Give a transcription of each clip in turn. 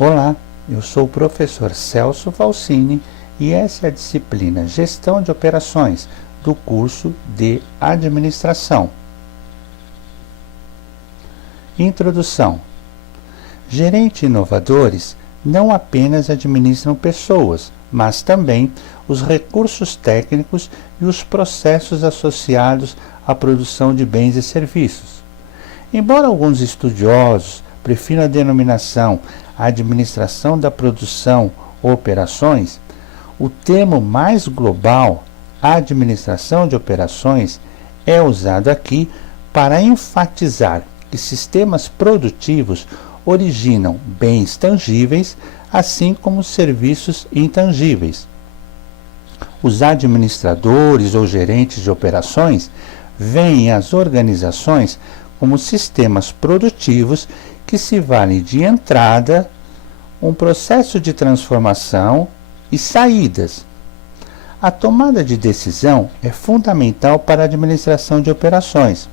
Olá, eu sou o professor Celso Falsini e essa é a disciplina Gestão de Operações do curso de Administração. Introdução. Gerentes inovadores não apenas administram pessoas, mas também os recursos técnicos e os processos associados à produção de bens e serviços. Embora alguns estudiosos prefiram a denominação administração da produção ou operações, o termo mais global, administração de operações, é usado aqui para enfatizar que sistemas produtivos originam bens tangíveis, assim como serviços intangíveis. Os administradores ou gerentes de operações veem as organizações como sistemas produtivos que se valem de entrada, um processo de transformação e saídas. A tomada de decisão é fundamental para a administração de operações.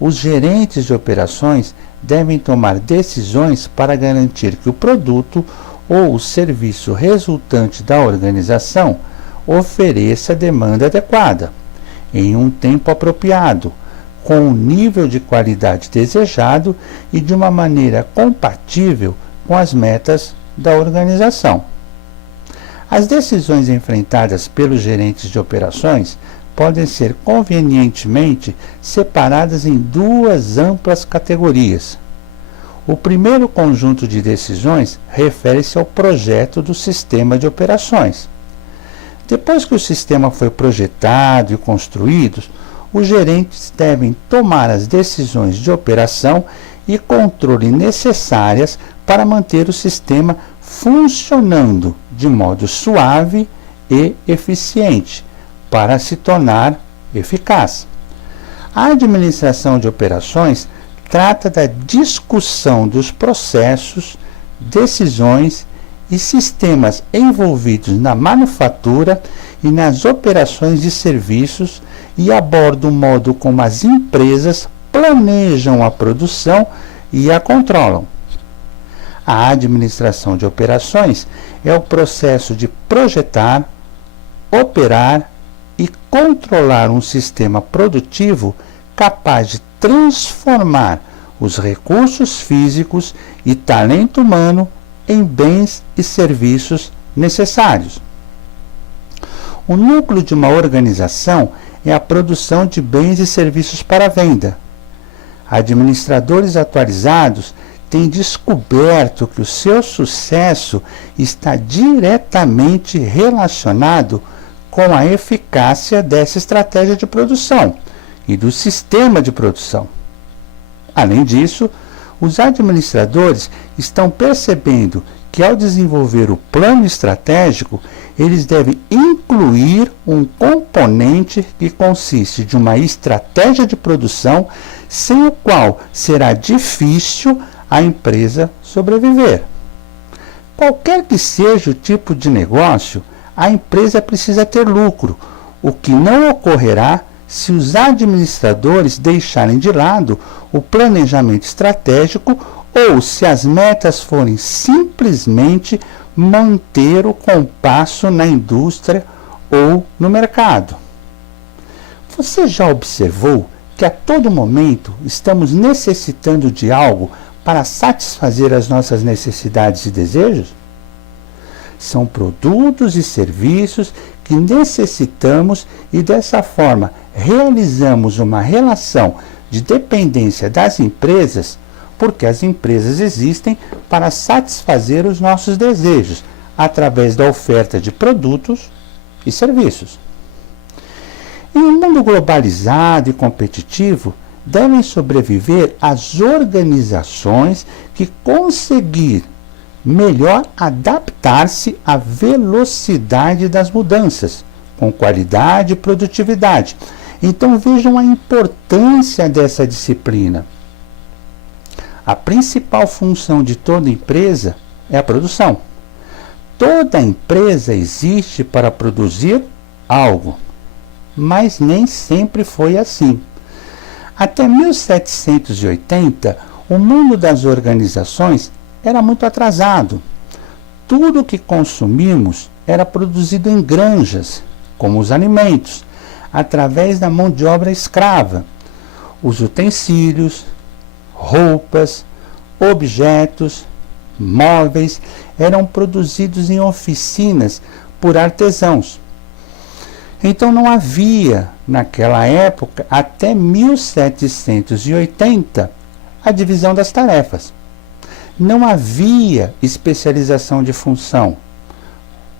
Os gerentes de operações devem tomar decisões para garantir que o produto ou o serviço resultante da organização ofereça a demanda adequada, em um tempo apropriado, com o nível de qualidade desejado e de uma maneira compatível com as metas da organização. As decisões enfrentadas pelos gerentes de operações podem ser convenientemente separadas em duas amplas categorias. O primeiro conjunto de decisões refere-se ao projeto do sistema de operações. Depois que o sistema foi projetado e construído, os gerentes devem tomar as decisões de operação e controle necessárias para manter o sistema funcionando de modo suave e eficiente, para se tornar eficaz. A administração de operações trata da discussão dos processos, decisões e sistemas envolvidos na manufatura e nas operações de serviços e aborda o modo como as empresas planejam a produção e a controlam. A administração de operações é o processo de projetar, operar e controlar um sistema produtivo capaz de transformar os recursos físicos e talento humano em bens e serviços necessários. O núcleo de uma organização é a produção de bens e serviços para venda. Administradores atualizados têm descoberto que o seu sucesso está diretamente relacionado com a eficácia dessa estratégia de produção e do sistema de produção. Além disso, os administradores estão percebendo que, ao desenvolver o plano estratégico, eles devem incluir um componente que consiste de uma estratégia de produção, sem o qual será difícil a empresa sobreviver. Qualquer que seja o tipo de negócio, a empresa precisa ter lucro, o que não ocorrerá se os administradores deixarem de lado o planejamento estratégico ou se as metas forem simplesmente manter o compasso na indústria ou no mercado. Você já observou que a todo momento estamos necessitando de algo para satisfazer as nossas necessidades e desejos? São produtos e serviços que necessitamos e, dessa forma, realizamos uma relação de dependência das empresas, porque as empresas existem para satisfazer os nossos desejos através da oferta de produtos e serviços. Em um mundo globalizado e competitivo, devem sobreviver as organizações que conseguir melhor adaptar-se à velocidade das mudanças, com qualidade e produtividade. Então vejam a importância dessa disciplina. A principal função de toda empresa é a produção. Toda empresa existe para produzir algo, mas nem sempre foi assim. Até 1780, o mundo das organizações era muito atrasado. Tudo o que consumimos era produzido em granjas, como os alimentos, através da mão de obra escrava. Os utensílios, roupas, objetos, móveis eram produzidos em oficinas por artesãos. Então não havia, naquela época, até 1780, a divisão das tarefas. Não havia especialização de função,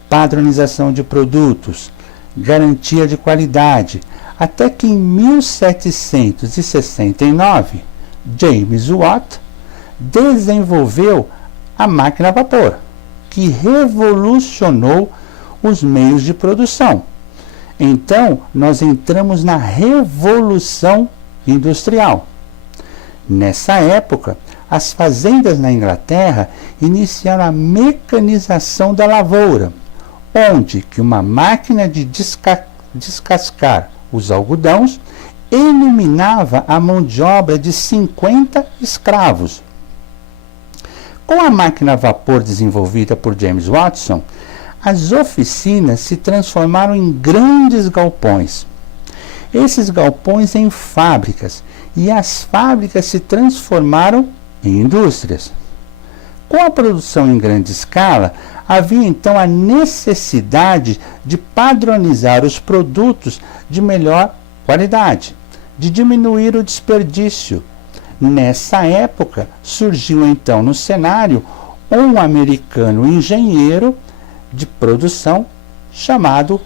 padronização de produtos, garantia de qualidade, até que em 1769, James Watt desenvolveu a máquina a vapor, que revolucionou os meios de produção. Então, nós entramos na Revolução Industrial. Nessa época, as fazendas na Inglaterra iniciaram a mecanização da lavoura, onde que uma máquina de descascar os algodões eliminava a mão de obra de 50 escravos. Com a máquina a vapor desenvolvida por James Watson, as oficinas se transformaram em grandes galpões. Esses galpões em fábricas, e as fábricas se transformaram em indústrias. Com a produção em grande escala, havia então a necessidade de padronizar os produtos de melhor qualidade, de diminuir o desperdício. Nessa época, surgiu então no cenário um americano engenheiro de produção chamado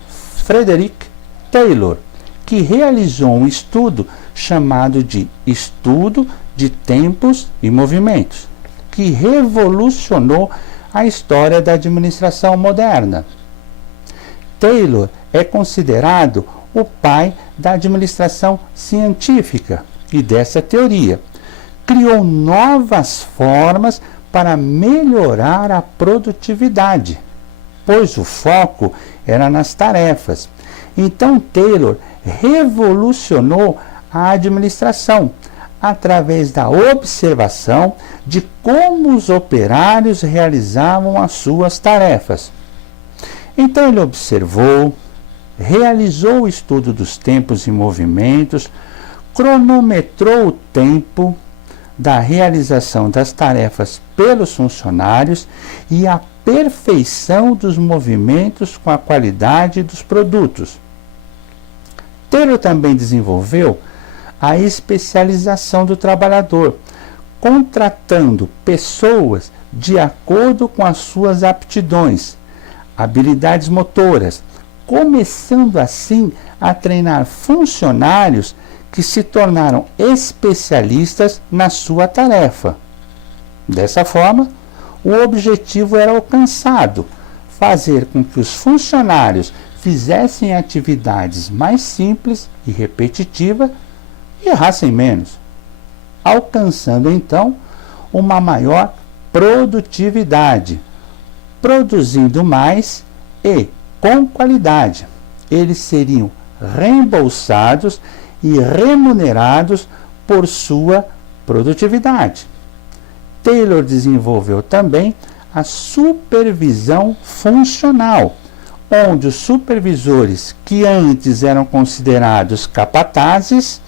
Frederick Taylor, que realizou um estudo chamado de Estudo de Tempos e Movimentos, que revolucionou a história da administração moderna. Taylor é considerado o pai da administração científica e dessa teoria. Criou novas formas para melhorar a produtividade, pois o foco era nas tarefas. Então Taylor revolucionou a administração através da observação de como os operários realizavam as suas tarefas. Então ele observou, realizou o estudo dos tempos e movimentos, cronometrou o tempo da realização das tarefas pelos funcionários e a perfeição dos movimentos com a qualidade dos produtos. Taylor também desenvolveu a especialização do trabalhador, contratando pessoas de acordo com as suas aptidões, habilidades motoras, começando assim a treinar funcionários que se tornaram especialistas na sua tarefa. Dessa forma, o objetivo era alcançado: fazer com que os funcionários fizessem atividades mais simples e repetitivas e errassem menos, alcançando então uma maior produtividade, produzindo mais e com qualidade. Eles seriam reembolsados e remunerados por sua produtividade. Taylor desenvolveu também a supervisão funcional, onde os supervisores, que antes eram considerados capatazes,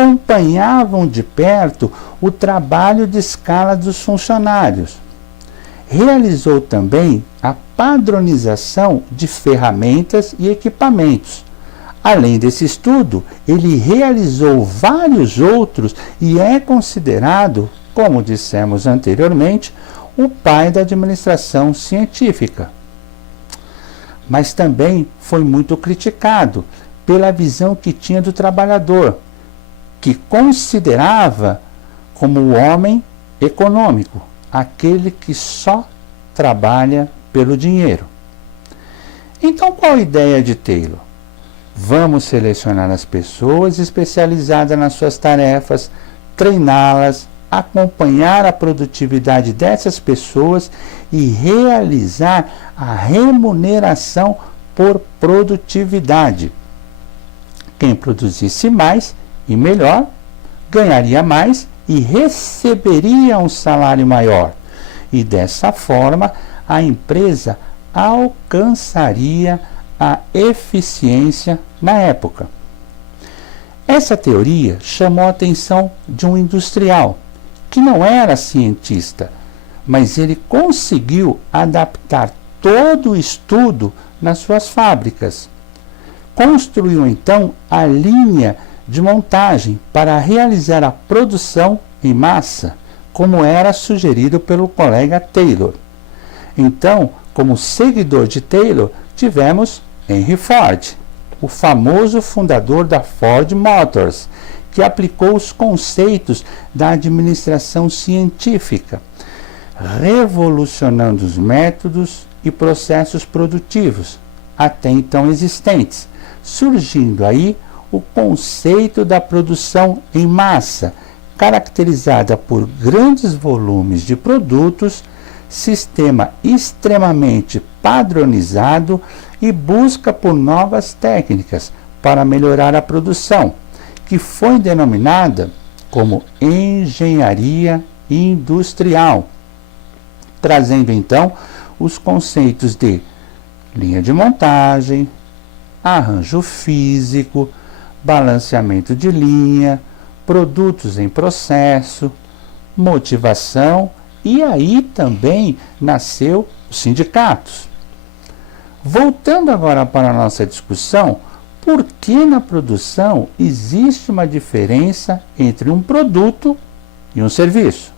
acompanhavam de perto o trabalho de escala dos funcionários. Realizou também a padronização de ferramentas e equipamentos. Além desse estudo, ele realizou vários outros e é considerado, como dissemos anteriormente, o pai da administração científica. Mas também foi muito criticado pela visão que tinha do trabalhador, que considerava como o homem econômico, aquele que só trabalha pelo dinheiro. Então, qual a ideia de Taylor? Vamos selecionar as pessoas especializadas nas suas tarefas, treiná-las, acompanhar a produtividade dessas pessoas e realizar a remuneração por produtividade. Quem produzisse mais e melhor, ganharia mais e receberia um salário maior. e dessa forma a empresa alcançaria a eficiência na época. Essa teoria chamou a atenção de um industrial, que não era cientista, mas ele conseguiu adaptar todo o estudo nas suas fábricas. Construiu então a linha de montagem para realizar a produção em massa, como era sugerido pelo colega Taylor. Então, como seguidor de Taylor, tivemos Henry Ford, o famoso fundador da Ford Motors, que aplicou os conceitos da administração científica, revolucionando os métodos e processos produtivos até então existentes, surgindo aí o conceito da produção em massa, caracterizada por grandes volumes de produtos, sistema extremamente padronizado e busca por novas técnicas para melhorar a produção, que foi denominada como engenharia industrial, trazendo então os conceitos de linha de montagem, arranjo físico, balanceamento de linha, produtos em processo, motivação, e aí também nasceu os sindicatos. Voltando agora para a nossa discussão, por que na produção existe uma diferença entre um produto e um serviço?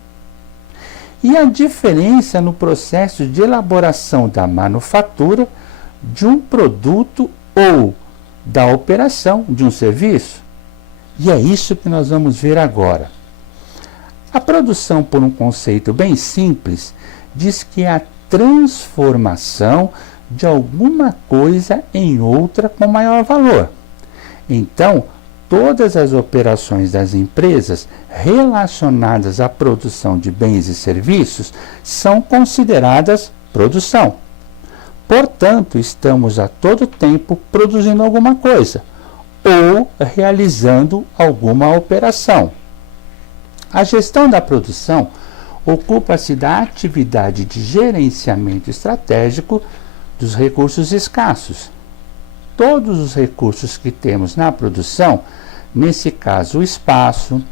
E a diferença no processo de elaboração da manufatura de um produto ou da operação de um serviço? E é isso que nós vamos ver agora. A produção, por um conceito bem simples, diz que é a transformação de alguma coisa em outra com maior valor. Então, todas as operações das empresas relacionadas à produção de bens e serviços são consideradas produção. Portanto, estamos a todo tempo produzindo alguma coisa ou realizando alguma operação. A gestão da produção ocupa-se da atividade de gerenciamento estratégico dos recursos escassos. Todos os recursos que temos na produção, nesse caso o espaço,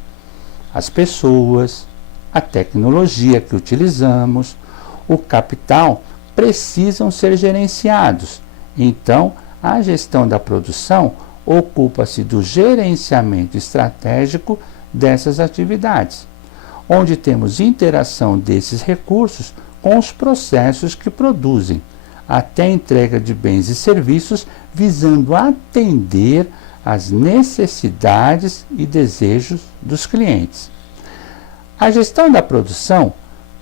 as pessoas, a tecnologia que utilizamos, o capital, precisam ser gerenciados. Então, a gestão da produção ocupa-se do gerenciamento estratégico dessas atividades, onde temos interação desses recursos com os processos que produzem, até a entrega de bens e serviços, visando atender às necessidades e desejos dos clientes. A gestão da produção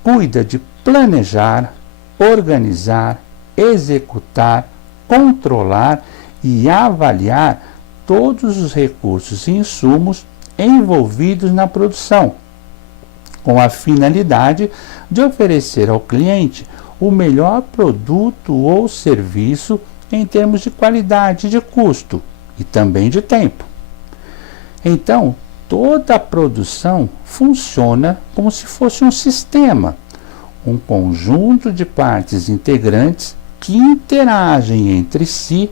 cuida de planejar, organizar, executar, controlar e avaliar todos os recursos e insumos envolvidos na produção, com a finalidade de oferecer ao cliente o melhor produto ou serviço em termos de qualidade e de custo, e também de tempo. Então, toda a produção funciona como se fosse um sistema, um conjunto de partes integrantes que interagem entre si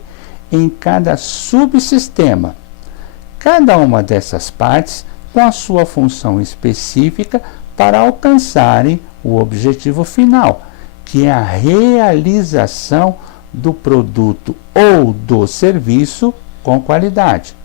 em cada subsistema. Cada uma dessas partes com a sua função específica para alcançarem o objetivo final, que é a realização do produto ou do serviço com qualidade.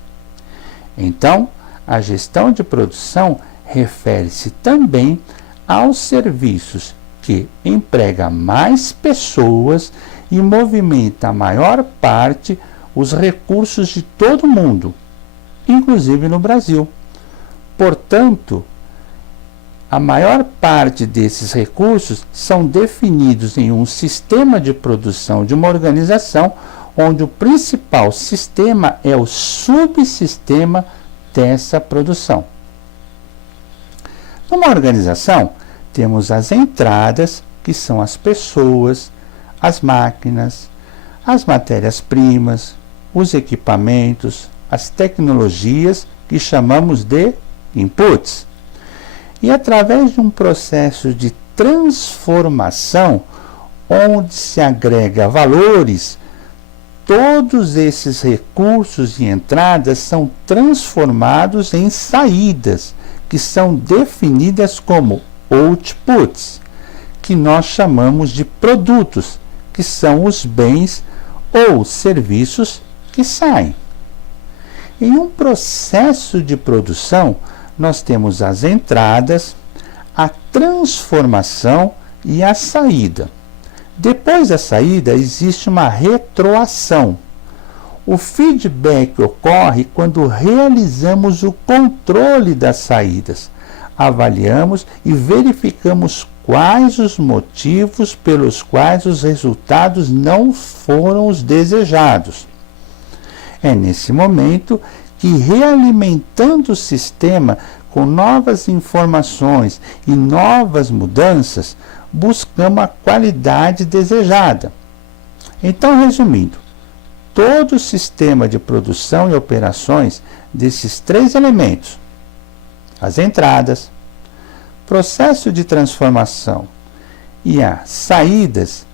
Então, a gestão de produção refere-se também aos serviços que emprega mais pessoas e movimenta a maior parte os recursos de todo mundo, inclusive no Brasil. Portanto, a maior parte desses recursos são definidos em um sistema de produção de uma organização, onde o principal sistema é o subsistema dessa produção. Numa organização, temos as entradas, que são as pessoas, as máquinas, as matérias-primas, os equipamentos, as tecnologias, que chamamos de inputs. E através de um processo de transformação onde se agrega valores, todos esses recursos e entradas são transformados em saídas, que são definidas como outputs, que nós chamamos de produtos, que são os bens ou serviços que saem. Em um processo de produção, nós temos as entradas, a transformação e a saída. Depois da saída, existe uma retroação. O feedback ocorre quando realizamos o controle das saídas. Avaliamos e verificamos quais os motivos pelos quais os resultados não foram os desejados. É nesse momento que, realimentando o sistema com novas informações e novas mudanças, buscamos a qualidade desejada. Então, resumindo, todo o sistema de produção e operações desses três elementos, as entradas, processo de transformação e as saídas,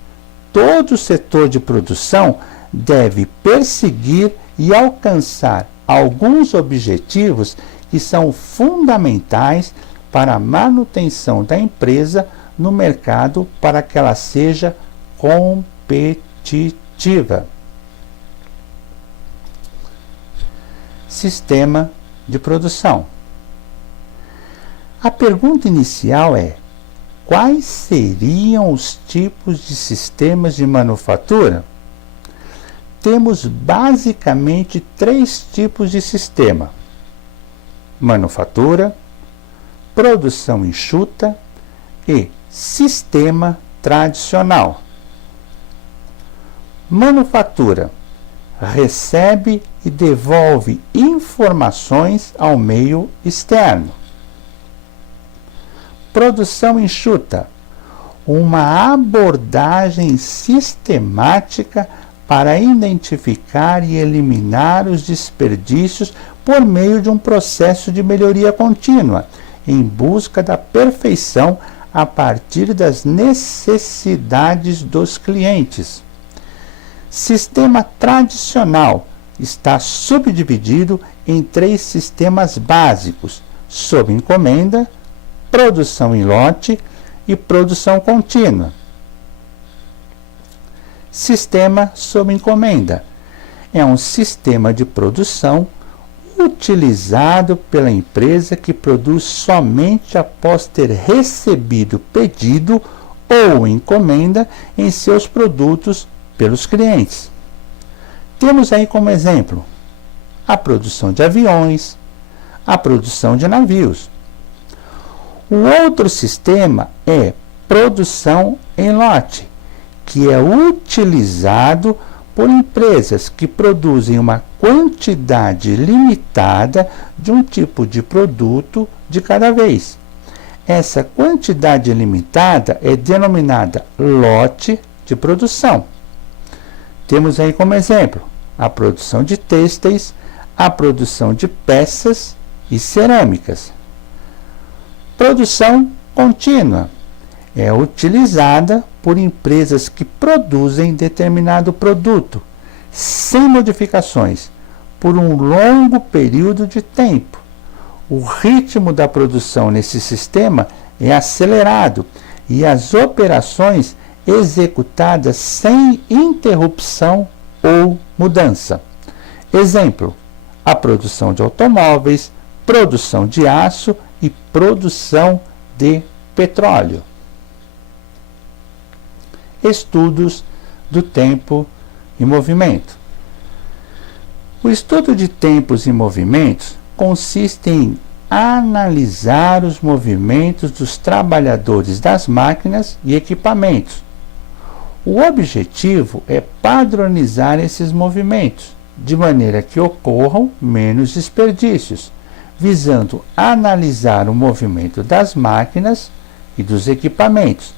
todo o setor de produção deve perseguir e alcançar alguns objetivos que são fundamentais para a manutenção da empresa no mercado para que ela seja competitiva. Sistema de produção. A pergunta inicial é: quais seriam os tipos de sistemas de manufatura? Temos basicamente três tipos de sistema: manufatura, produção enxuta e sistema tradicional. Manufatura recebe e devolve informações ao meio externo. Produção enxuta, uma abordagem sistemática para identificar e eliminar os desperdícios por meio de um processo de melhoria contínua, em busca da perfeição a partir das necessidades dos clientes. Sistema tradicional está subdividido em três sistemas básicos: sob encomenda, produção em lote e produção contínua. Sistema sob encomenda é um sistema de produção utilizado pela empresa que produz somente após ter recebido pedido ou encomenda em seus produtos pelos clientes. Temos aí como exemplo a produção de aviões, a produção de navios. O outro sistema é produção em lote, que é utilizado por empresas que produzem uma quantidade limitada de um tipo de produto de cada vez. Essa quantidade limitada é denominada lote de produção. Temos aí como exemplo a produção de têxteis, a produção de peças e cerâmicas. Produção contínua é utilizada por empresas que produzem determinado produto, sem modificações, por um longo período de tempo. O ritmo da produção nesse sistema é acelerado e as operações executadas sem interrupção ou mudança. Exemplo: a produção de automóveis, produção de aço e produção de petróleo. Estudos do tempo e movimento. O estudo de tempos e movimentos consiste em analisar os movimentos dos trabalhadores das máquinas e equipamentos. O objetivo é padronizar esses movimentos, de maneira que ocorram menos desperdícios, visando analisar o movimento das máquinas e dos equipamentos,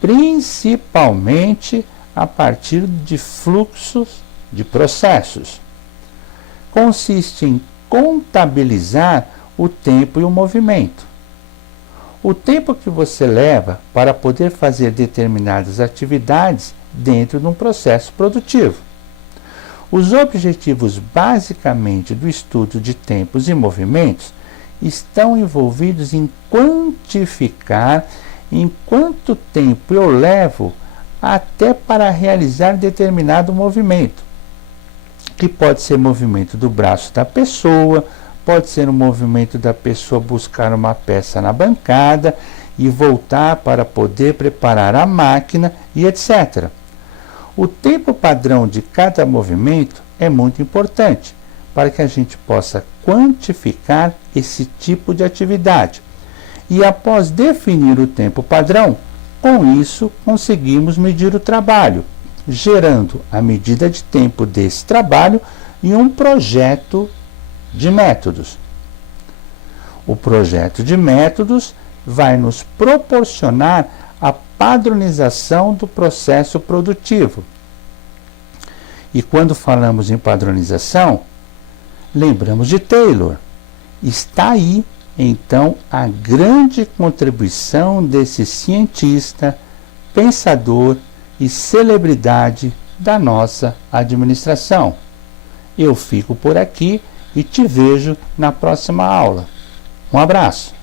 principalmente a partir de fluxos de processos. Consiste em contabilizar o tempo e o movimento. o tempo que você leva para poder fazer determinadas atividades dentro de um processo produtivo. Os objetivos basicamente do estudo de tempos e movimentos estão envolvidos em quantificar em quanto tempo eu levo até para realizar determinado movimento, que pode ser movimento do braço da pessoa, pode ser um movimento da pessoa buscar uma peça na bancada e voltar para poder preparar a máquina e etc. O tempo padrão de cada movimento é muito importante para que a gente possa quantificar esse tipo de atividade. E após definir o tempo padrão, com isso conseguimos medir o trabalho, gerando a medida de tempo desse trabalho e um projeto de métodos. O projeto de métodos vai nos proporcionar a padronização do processo produtivo. E quando falamos em padronização, lembramos de Taylor. Está aí, então, a grande contribuição desse cientista, pensador e celebridade da nossa administração. Eu fico por aqui e te vejo na próxima aula. Um abraço!